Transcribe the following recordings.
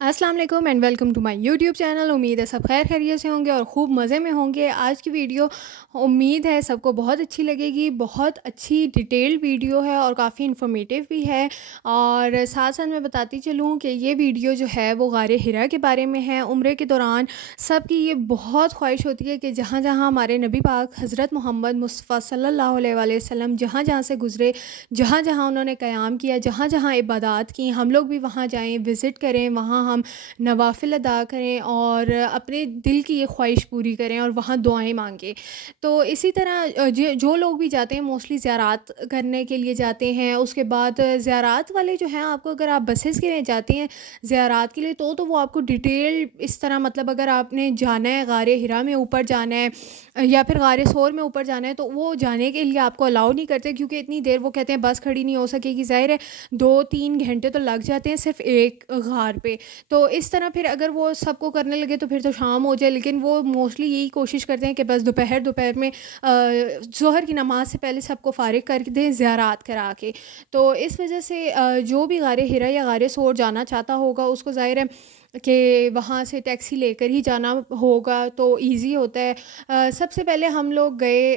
अस्सलाम वालेकुम and welcome to my YouTube channel. उम्मीद है सब खैर खैरियत से होंगे और खूब मज़े में होंगे। आज की वीडियो उम्मीद है सबको बहुत अच्छी लगेगी। बहुत अच्छी डिटेल्ड वीडियो है और काफ़ी इन्फॉर्मेटिव भी है। और साथ साथ मैं बताती चलूँ कि ये वीडियो जो है वो गारे हिरा के बारे में है। उम्रे के दौरान सबकी ये बहुत ख्वाहिश होती है कि जहाँ जहाँ हमारे नबी पाक हज़रत मोहम्मद मुस्तफ़ा सल्लल्लाहु अलैहि वसल्लम जहाँ जहाँ से गुज़रे, जहाँ जहाँ उन्होंने क़याम किया, जहाँ जहाँ इबादत की, हम लोग भी वहाँ जाएँ, विज़िट करें, वहाँ हम नवाफ़िल अदा करें और अपने दिल की ये ख्वाहिश पूरी करें और वहाँ दुआएँ मांगें। तो इसी तरह जो लोग भी जाते हैं मोस्टली ज़ियारत करने के लिए जाते हैं। उसके बाद ज़ियारत वाले जो हैं, आपको अगर आप बसेस के लिए जाते हैं ज़ियारत के लिए तो वो आपको डिटेल इस तरह, मतलब अगर आपने जाना है गारे हिरा में ऊपर जाना है या फिर गारे सोर में ऊपर जाना है तो वो जाने के लिए आपको अलाउ नहीं करते, क्योंकि इतनी देर वो कहते हैं बस खड़ी नहीं हो सकेगी। ज़ाहिर है 2-3 घंटे तो लग जाते हैं सिर्फ़ एक गार पे। तो इस तरह फिर अगर वो सबको करने लगे तो फिर तो शाम हो जाए, लेकिन वो मोस्टली यही कोशिश करते हैं कि बस दोपहर में ज़ोहर की नमाज़ से पहले सबको फ़ारिग कर दें ज़ियारत करा के। तो इस वजह से जो भी गारे हिरा या गारे सोर जाना चाहता होगा उसको ज़ाहिर है कि वहाँ से टैक्सी लेकर ही जाना होगा, तो ईज़ी होता है। सबसे पहले हम लोग गए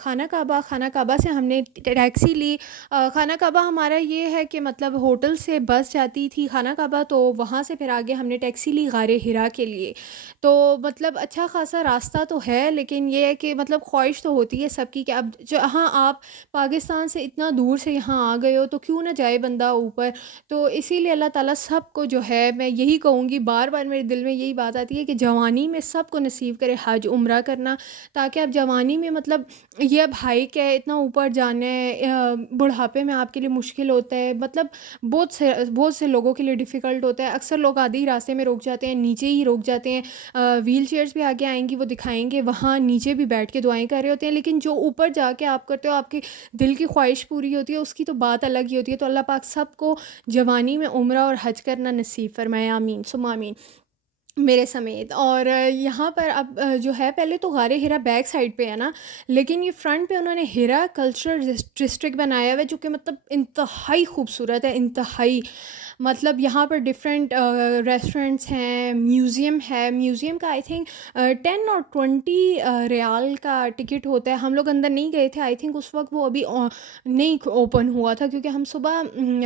खाना काबा से हमने टैक्सी ली। खाना काबा हमारा ये है कि मतलब होटल से बस जाती थी खाना काबा, तो वहाँ से फिर आगे हमने टैक्सी ली गारे हिरा के लिए। तो मतलब अच्छा खासा रास्ता तो है, लेकिन ये है कि मतलब ख्वाहिश तो होती है सबकी कि अब जहाँ आप पाकिस्तान से इतना दूर से यहाँ आ गए हो तो क्यों ना जाए बंदा ऊपर। तो इसीलिए अल्लाह ताला सबको जो है, मैं यही कहूँगी, बार-बार मेरे दिल में यही बात आती है कि जवानी में सबको नसीब करे हज उम्रा करना, ताकि आप जवानी में मतलब ये अब हाइक है, इतना ऊपर जाना है, बुढ़ापे में आपके लिए मुश्किल होता है, मतलब बहुत से लोगों के लिए डिफ़िकल्ट होता है। अक्सर लोग आधे ही रास्ते में रुक जाते हैं, नीचे ही रुक जाते हैं। व्हील चेयर्स भी आगे आएँगी, वो दिखाएँगे, वहाँ नीचे भी बैठ के दुआएँ कर रहे होते हैं। लेकिन जो ऊपर जाके आप करते हो, आपके दिल की ख्वाहिश पूरी होती है, उसकी तो बात अलग ही होती है। तो अल्लाह पाक सबको जवानी में उम्रा और हज करना नसीब फरमाए, आमीन सुम्मा आमीन। मेरे समेत। और यहाँ पर अब जो है, पहले तो गारे हिरा बैक साइड पे है ना, लेकिन ये फ्रंट पे उन्होंने हिरा कल्चरल डिस्ट्रिक्ट बनाया हुआ है, जो कि मतलब इंतहाई खूबसूरत है, इंतहाई। मतलब यहाँ पर डिफरेंट रेस्टोरेंट्स हैं, म्यूज़ियम है। म्यूज़ियम का आई थिंक 10 और 20 रियाल का टिकट होता है। हम लोग अंदर नहीं गए थे, आई थिंक उस वक्त वो अभी नहीं ओपन हुआ था, क्योंकि हम सुबह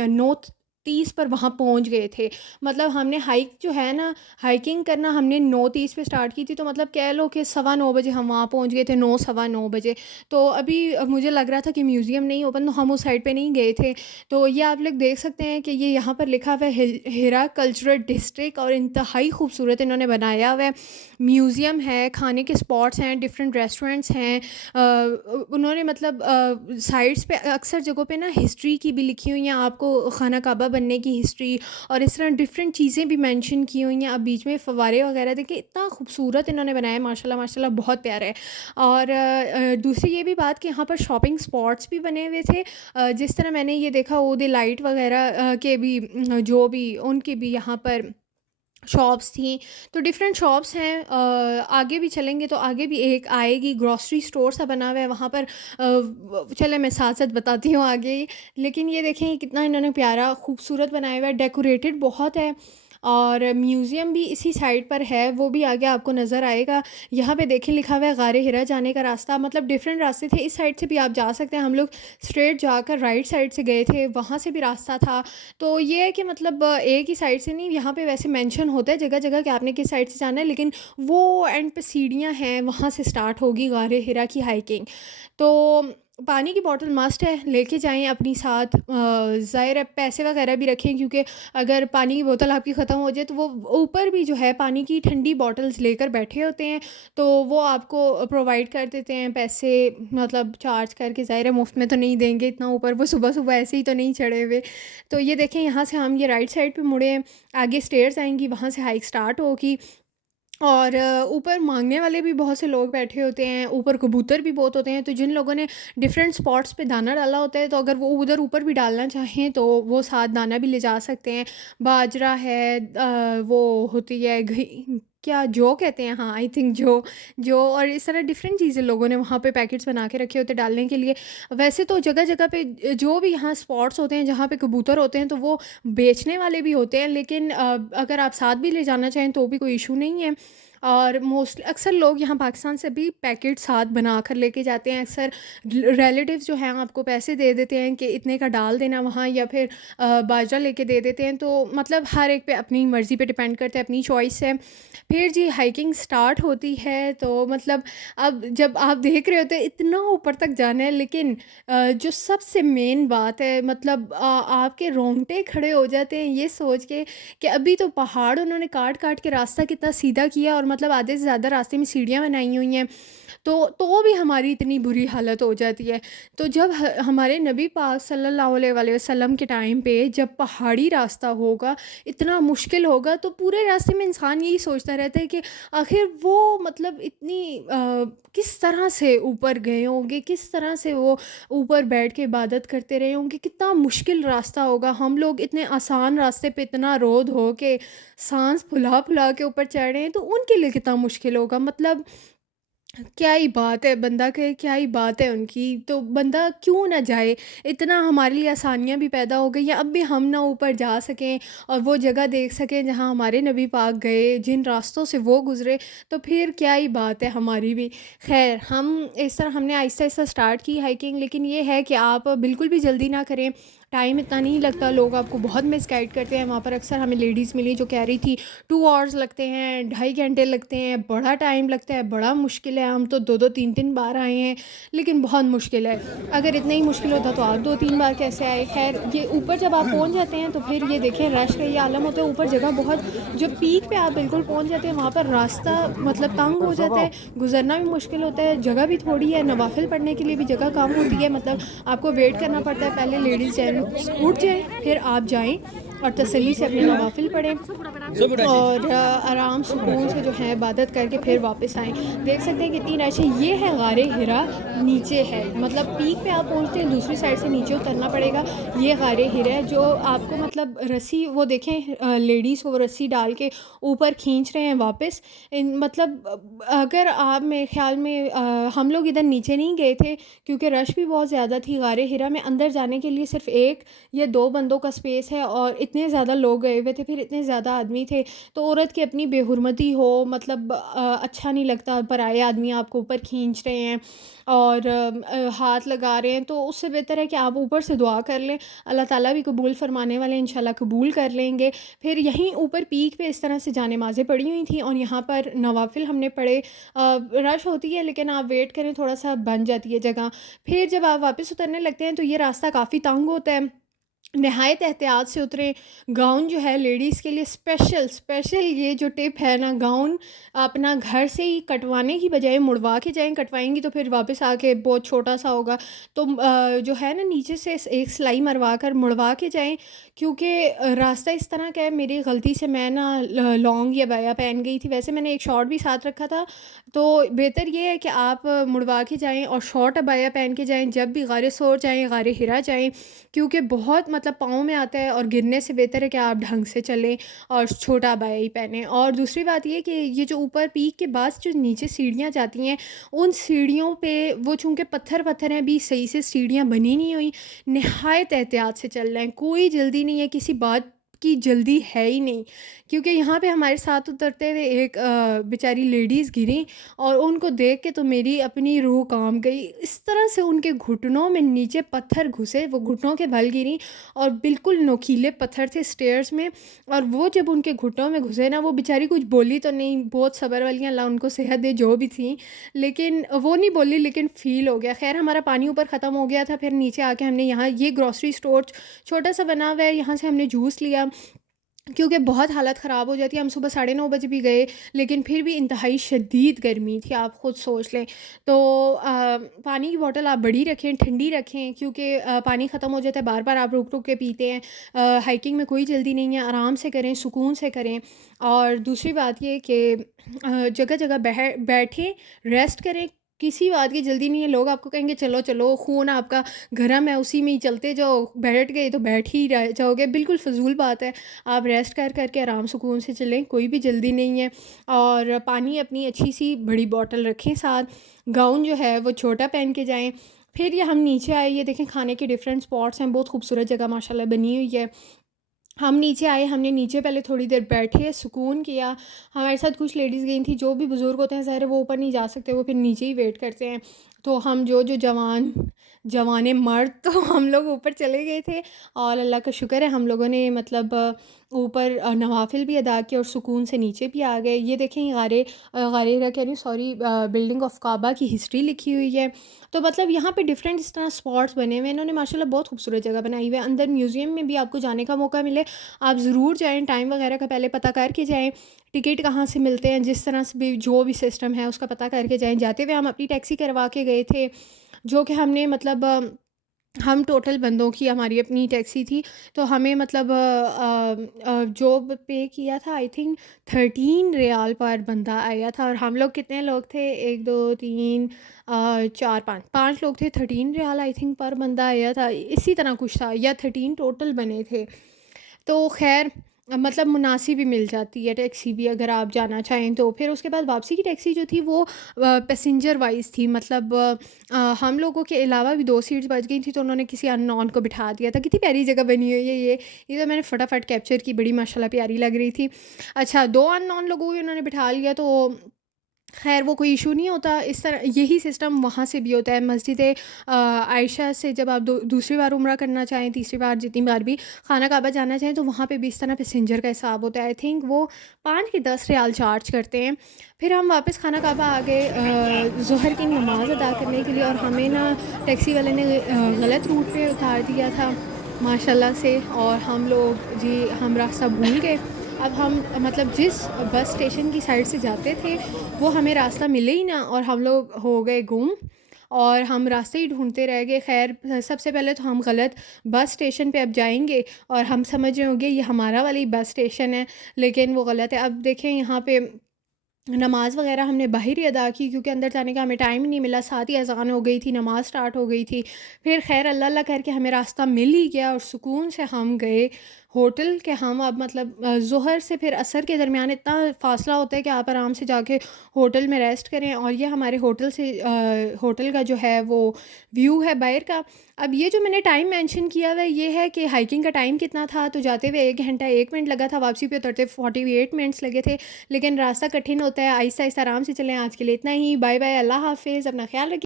9:30 पर वहाँ पहुँच गए थे। मतलब हमने हाइक जो है ना, हाइकिंग करना हमने 9:30 पे स्टार्ट की थी, तो मतलब कह लो कि सवा 9 बजे हम वहाँ पहुँच गए थे, 9 सवा 9 बजे। तो अभी मुझे लग रहा था कि म्यूज़ियम नहीं ओपन, तो हम उस साइड पे नहीं गए थे। तो ये आप लोग देख सकते हैं कि ये यहाँ पर लिखा हुआ है हिरा कल्चरल डिस्ट्रिक्ट, और इंतहाई खूबसूरत इन्होंने बनाया हुआ है। म्यूज़ियम है, खाने के स्पॉट्स हैं, डिफरेंट रेस्टोरेंट्स हैं। उन्होंने मतलब साइड्स पे अक्सर जगहों पे ना हिस्ट्री की भी लिखी हुई हैं, आपको खाना काबा बनने की हिस्ट्री और इस तरह डिफरेंट चीज़ें भी मेंशन की हुई हैं। अब बीच में फव्वारे वगैरह देखिए, इतना खूबसूरत इन्होंने बनाया है, माशाल्लाह माशाल्लाह, बहुत प्यारा है। और दूसरी ये भी बात कि यहाँ पर शॉपिंग स्पॉट्स भी बने हुए थे। जिस तरह मैंने ये देखा, ओदे लाइट वगैरह के भी जो भी उनके भी यहाँ पर शॉप्स थी। तो डिफरेंट शॉप्स हैं। आगे भी चलेंगे तो आगे भी एक आएगी, ग्रॉसरी स्टोर सा बना हुआ है वहाँ पर। चले मैं साथ साथ बताती हूँ आगे ही। लेकिन ये देखें कितना इन्होंने प्यारा खूबसूरत बनाया हुआ है, डेकोरेटेड बहुत है। और म्यूज़ियम भी इसी साइड पर है, वो भी आगे आपको नज़र आएगा। यहाँ पे देखें लिखा हुआ है गारे हिरा जाने का रास्ता, मतलब डिफरेंट रास्ते थे, इस साइड से भी आप जा सकते हैं। हम लोग स्ट्रेट जाकर राइट साइड से गए थे, वहाँ से भी रास्ता था। तो ये है कि मतलब एक ही साइड से नहीं, यहाँ पे वैसे मेंशन होता है जगह जगह कि आपने किस साइड से जाना है, लेकिन वो एंड पे सीढ़ियाँ हैं, वहाँ से स्टार्ट होगी गारे हिरा की हाइकिंग। तो पानी की बॉटल मस्ट है, लेके जाएं अपनी साथ। ज़ाहिर है पैसे वगैरह भी रखें, क्योंकि अगर पानी की बोतल आपकी ख़त्म हो जाए तो वो ऊपर भी जो है पानी की ठंडी बॉटल्स लेकर बैठे होते हैं, तो वो आपको प्रोवाइड कर देते हैं पैसे, मतलब चार्ज करके। ज़ाहिर है मुफ्त में तो नहीं देंगे इतना ऊपर, वो सुबह सुबह ऐसे ही तो नहीं चढ़े हुए। तो ये देखें, यहाँ से हम ये राइट साइड पे मुड़े हैं, आगे स्टेयर्स आएंगी, वहाँ से हाइक स्टार्ट होगी। और ऊपर मांगने वाले भी बहुत से लोग बैठे होते हैं, ऊपर कबूतर भी बहुत होते हैं। तो जिन लोगों ने डिफरेंट स्पॉट्स पे दाना डाला होता है, तो अगर वो उधर ऊपर भी डालना चाहें तो वो साथ दाना भी ले जा सकते हैं। बाजरा है, वो होती है क्या जो कहते हैं? हाँ, आई थिंक जो, जो और इस तरह डिफरेंट चीज़ें लोगों ने वहाँ पे पैकेट्स बना के रखे होते हैं डालने के लिए। वैसे तो जगह-जगह पे जो भी यहाँ स्पॉट्स होते हैं जहाँ पे कबूतर होते हैं तो वो बेचने वाले भी होते हैं, लेकिन अगर आप साथ भी ले जाना चाहें तो भी कोई इश्यू नहीं है। और मोस्ट अक्सर लोग यहाँ पाकिस्तान से भी पैकेट साथ बना कर लेके जाते हैं। अक्सर रिलेटिव्स जो हैं आपको पैसे दे देते हैं कि इतने का डाल देना वहाँ, या फिर बाजरा लेके दे देते हैं। तो मतलब हर एक पे अपनी मर्ज़ी पे डिपेंड करता है, अपनी चॉइस है। फिर जी हाइकिंग स्टार्ट होती है तो मतलब अब जब आप देख रहे होते हैं इतना ऊपर तक जाना है, लेकिन जो सबसे मेन बात है मतलब आपके रोंगटे खड़े हो जाते हैं ये सोच के कि अभी तो पहाड़ उन्होंने काट काट के रास्ता कितना सीधा किया, और मतलब आधे से ज़्यादा रास्ते में सीढ़ियाँ बनाई हुई हैं। तो भी हमारी इतनी बुरी हालत हो जाती है। तो जब हमारे नबी पाक सल्लल्लाहु अलैहि वसल्लम के टाइम पे जब पहाड़ी रास्ता होगा, इतना मुश्किल होगा, तो पूरे रास्ते में इंसान यही सोचता रहता है कि आखिर वो मतलब इतनी किस तरह से ऊपर गए होंगे, किस तरह से वो ऊपर बैठ के इबादत करते रहे होंगे, कितना मुश्किल रास्ता होगा। हम लोग इतने आसान रास्ते पे इतना रोध हो के साँस फुला-फुला के ऊपर चढ़ रहे हैं, तो उनके लिए कितना मुश्किल होगा। मतलब क्या ही बात है, बंदा कहे क्या ही बात है उनकी, तो बंदा क्यों ना जाए। इतना हमारे लिए आसानियाँ भी पैदा हो गई हैं, अब भी हम ना ऊपर जा सकें और वो जगह देख सकें जहाँ हमारे नबी पाक गए, जिन रास्तों से वो गुज़रे, तो फिर क्या ही बात है हमारी भी। ख़ैर, हम इस तरह हमने आहिस्ता-आहिस्ता स्टार्ट की हाइकिंग, लेकिन ये है कि आप बिल्कुल भी जल्दी ना करें। टाइम इतना नहीं लगता, लोग आपको बहुत मिसगाइड करते हैं। वहाँ पर अक्सर हमें लेडीज़ मिली जो कह रही थी 2 आवर्स लगते हैं, ढाई घंटे लगते हैं, बड़ा टाइम लगता है, बड़ा मुश्किल है, हम तो 2-2 3-3 बार आए हैं, लेकिन बहुत मुश्किल है। अगर इतना ही मुश्किल होता तो आप 2-3 बार कैसे आए? ख़ैर, ये ऊपर जब आप पहुँच जाते हैं तो फिर ये देखें रश का ये आलम होता है। ऊपर जगह बहुत, जब पीक पे आप बिल्कुल पहुँच जाते हैं वहाँ पर रास्ता मतलब तंग हो जाता है, गुज़रना भी मुश्किल होता है, जगह भी थोड़ी है, नवाफ़िल पढ़ने के लिए भी जगह कम होती है। मतलब आपको वेट करना पड़ता है, पहले लेडीज़ जेंट्स उठ जाएँ, फिर आप जाएँ और तसल्ली से अपने नवाफ़िल पढ़ें और आराम सुकून से जो है इबादत करके फिर वापस आएँ। देख सकते हैं कितनी रश है। ये है गारे हिरा, नीचे है, मतलब पीक पे आप पहुँचते हैं दूसरी साइड से नीचे उतरना पड़ेगा। ये गारे हिरा है जो आपको मतलब रस्सी, वो देखें लेडीज़ वो रस्सी डाल के ऊपर खींच रहे हैं वापस। इन मतलब अगर आप मेरे ख़्याल में हम लोग इधर नीचे नहीं गए थे क्योंकि रश भी बहुत ज़्यादा थी। गारे हिरा में अंदर जाने के लिए सिर्फ़ 1 या 2 बंदों का स्पेस है और इतने ज़्यादा लोग गए हुए थे, फिर इतने ज़्यादा आदमी थे, तो औरत की अपनी बेहुरमती हो, मतलब अच्छा नहीं लगता, पराए आदमी आपको ऊपर खींच रहे हैं और हाथ लगा रहे हैं, तो उससे बेहतर है कि आप ऊपर से दुआ कर लें। अल्लाह ताला भी कबूल फरमाने वाले हैं, इंशाल्लाह कबूल कर लेंगे। फिर यहीं ऊपर पीक पे इस तरह से जानेमाज़ें पड़ी हुई थी और यहाँ पर नवाफ़िल हमने पढ़े। रश होती है लेकिन आप वेट करें, थोड़ा सा बन जाती है जगह। फिर जब आप वापस उतरने लगते हैं तो ये रास्ता काफ़ी तंग होता है, नहायत एहतियात से उतरें। गाउन जो है लेडीज़ के लिए स्पेशल स्पेशल ये जो टिप है ना, गाउन अपना घर से ही कटवाने की बजाय मुड़वा के जाएँ। कटवाएँगी तो फिर वापस आके बहुत छोटा-सा होगा, तो जो है ना नीचे से एक सिलाई मरवा कर मुड़वा के जाएँ, क्योंकि रास्ता इस तरह का है। मेरी गलती से मैं ना लॉन्ग या बाया पहन गई थी, वैसे मैंने एक शॉर्ट भी साथ रखा था, तो बेहतर ये है कि आप मुड़वा के जाएँ और शॉर्ट अबाया पहन के जाएँ जब भी गारे सोर जाएँ, गारे हिरा जाएँ, क्योंकि बहुत मतलब पाँव में आता है और गिरने से बेहतर है कि आप ढंग से चलें और छोटा अबाया ही पहनें। और दूसरी बात ये कि ये जो ऊपर पीक के बाद जो नीचे सीढ़ियाँ जाती हैं, उन सीढ़ियों पे वो चूँकि पत्थर-वत्थर हैं, अभी सही से सीढ़ियाँ बनी नहीं हुई, निहायत एहतियात से चलना है, कोई जल्दी नहीं है, किसी बात की जल्दी है ही नहीं। क्योंकि यहाँ पे हमारे साथ उतरते हुए एक बेचारी लेडीज़ गिरीं और उनको देख के तो मेरी अपनी रूह कांप गई। इस तरह से उनके घुटनों में नीचे पत्थर घुसे, वो घुटनों के बल गिरीं और बिल्कुल नोकीले पत्थर थे स्टेयर्स में, और वो जब उनके घुटनों में घुसे ना, वो बेचारी कुछ बोली तो नहीं, बहुत सब्र वाली हैं, अल्लाह उनको सेहत दे जो भी थी, लेकिन वो नहीं बोली, लेकिन फ़ील हो गया। ख़ैर हमारा पानी ऊपर ख़त्म हो गया था, फिर नीचे आके हमने यहाँ ये ग्रोसरी स्टोर छोटा-सा बना हुआ है, यहाँ से हमने जूस लिया, क्योंकि बहुत हालत ख़राब हो जाती है। हम सुबह 9:30 बजे भी गए, लेकिन फिर भी इंतहाई शदीद गर्मी थी, आप ख़ुद सोच लें। तो पानी की बॉटल आप बड़ी रखें, ठंडी रखें, क्योंकि पानी ख़त्म हो जाता है, बार-बार आप रुक-रुक के पीते हैं। हाइकिंग में कोई जल्दी नहीं है, आराम से करें, सुकून से करें। और दूसरी बात ये कि जगह-जगह बैठें, रेस्ट करें, किसी बात की जल्दी नहीं है। लोग आपको कहेंगे चलो, चलो, खून आपका गरम है, उसी में ही चलते जाओ, बैठ गए तो बैठ ही रह जाओगे, बिल्कुल फ़िज़ूल बात है। आप रेस्ट कर के आराम सुकून से चलें, कोई भी जल्दी नहीं है। और पानी अपनी अच्छी-सी बड़ी बॉटल रखें साथ, गाउन जो है वो छोटा पहन के जाएँ। फिर ये हम नीचे आए, ये देखें खाने के डिफरेंट स्पॉट्स हैं, बहुत खूबसूरत जगह माशाल्लाह बनी हुई है। हम नीचे आए, हमने नीचे पहले थोड़ी देर बैठे, सुकून किया। हमारे साथ कुछ लेडीज़ गई थी, जो भी बुज़ुर्ग होते हैं ज़ाहिर है वो ऊपर नहीं जा सकते, वो फिर नीचे ही वेट करते हैं। तो हम जो जवान मर्द तो हम लोग ऊपर चले गए थे। और अल्लाह का शुक्र है हम लोगों ने मतलब ऊपर नवाफ़िल भी अदा किए और सुकून से नीचे भी आ गए। ये देखें गारे हिरा कह रही हूँ, सॉरी, बिल्डिंग ऑफ काबा की हिस्ट्री लिखी हुई है। तो मतलब यहाँ पे डिफरेंट इस तरह स्पॉट्स बने हुए हैं, इन्होंने माशाल्लाह बहुत खूबसूरत जगह बनाई हुई है। अंदर म्यूज़ियम में भी आपको जाने का मौका मिले, आप ज़रूर जाएँ, टाइम वगैरह का पहले पता करके जाएँ, टिकट कहाँ से मिलते हैं, जिस तरह से भी जो भी सिस्टम है उसका पता करके जाएँ। जाते हुए हम अपनी टैक्सी करवा के गए थे, जो कि हमने मतलब हम टोटल बंदों की हमारी अपनी टैक्सी थी, तो हमें मतलब जो पे किया था आई थिंक 13 रियाल पर बंदा आया था। और हम लोग कितने लोग थे, 1 2 3 4 5 लोग थे, 13 रियाल आई थिंक पर बंदा आया था, इसी तरह कुछ था, या 13 टोटल बने थे। तो ख़ैर मतलब मुनासिब ही मिल जाती है टैक्सी भी अगर आप जाना चाहें तो। फिर उसके बाद वापसी की टैक्सी जो थी वो पैसेंजर वाइज़ थी, मतलब हम लोगों के अलावा भी 2 सीट्स बच गई थी, तो उन्होंने किसी अननोन को बिठा दिया था। कितनी प्यारी जगह बनी हुई है ये तो मैंने फटाफट कैप्चर की, बड़ी माशाल्लाह प्यारी लग रही थी। अच्छा, 2 अननोन लोगों को उन्होंने बिठा लिया, तो ख़ैर वो कोई इशू नहीं होता। इस तरह यही सिस्टम वहाँ से भी होता है। मस्जिद आयशा से जब आप दूसरी बार उम्रा करना चाहें, तीसरी बार, जितनी बार भी खाना काबा जाना चाहें, तो वहाँ पे भी इस तरह पैसेंजर का हिसाब होता है। आई थिंक वो 5 के 10 रियाल चार्ज करते हैं। फिर हम वापस खाना काबा आ गए ज़ोहर की नमाज़ अदा करने के लिए, और हमें ना टैक्सी वाले ने गलत रूट पे उतार दिया था माशाल्लाह से, और हम रास्ता भूल गए। अब हम मतलब जिस बस स्टेशन की साइड से जाते थे वो हमें रास्ता मिले ही ना, और हम लोग हो गए गुम, और हम रास्ते ही ढूंढते रह गए। खैर सबसे पहले तो हम गलत बस स्टेशन पे अब जाएंगे, और हम समझ रहे होंगे ये हमारा वाली बस स्टेशन है, लेकिन वो गलत है। अब देखें यहाँ पे नमाज़ वग़ैरह हमने बाहर ही अदा की, क्योंकि अंदर जाने का हमें टाइम ही नहीं मिला, साथ ही अज़ान हो गई थी, नमाज़ स्टार्ट हो गई थी। फिर ख़ैर अल्लाह अल्लाह करके हमें रास्ता मिल ही गया, और सुकून से हम गए होटल के। हम अब मतलब ज़ोहर से फिर असर के दरमियान इतना फ़ासला होता है कि आप आराम से जाके होटल में रेस्ट करें, और ये हमारे होटल से होटल का जो है वो व्यू है बाहर का। अब ये जो मैंने टाइम मेंशन किया हुआ है ये है कि हाइकिंग का टाइम कितना था, तो जाते हुए 1 घंटा 1 मिनट लगा था, वापसी पे उतरते 48 मिनट्स लगे थे। लेकिन रास्ता कठिन होता है, आहिस्ता आहिस्ता आराम से चलें। आज के लिए इतना ही, बाय बाय, अल्लाह हाफ़िज़, अपना ख़्याल रखिए।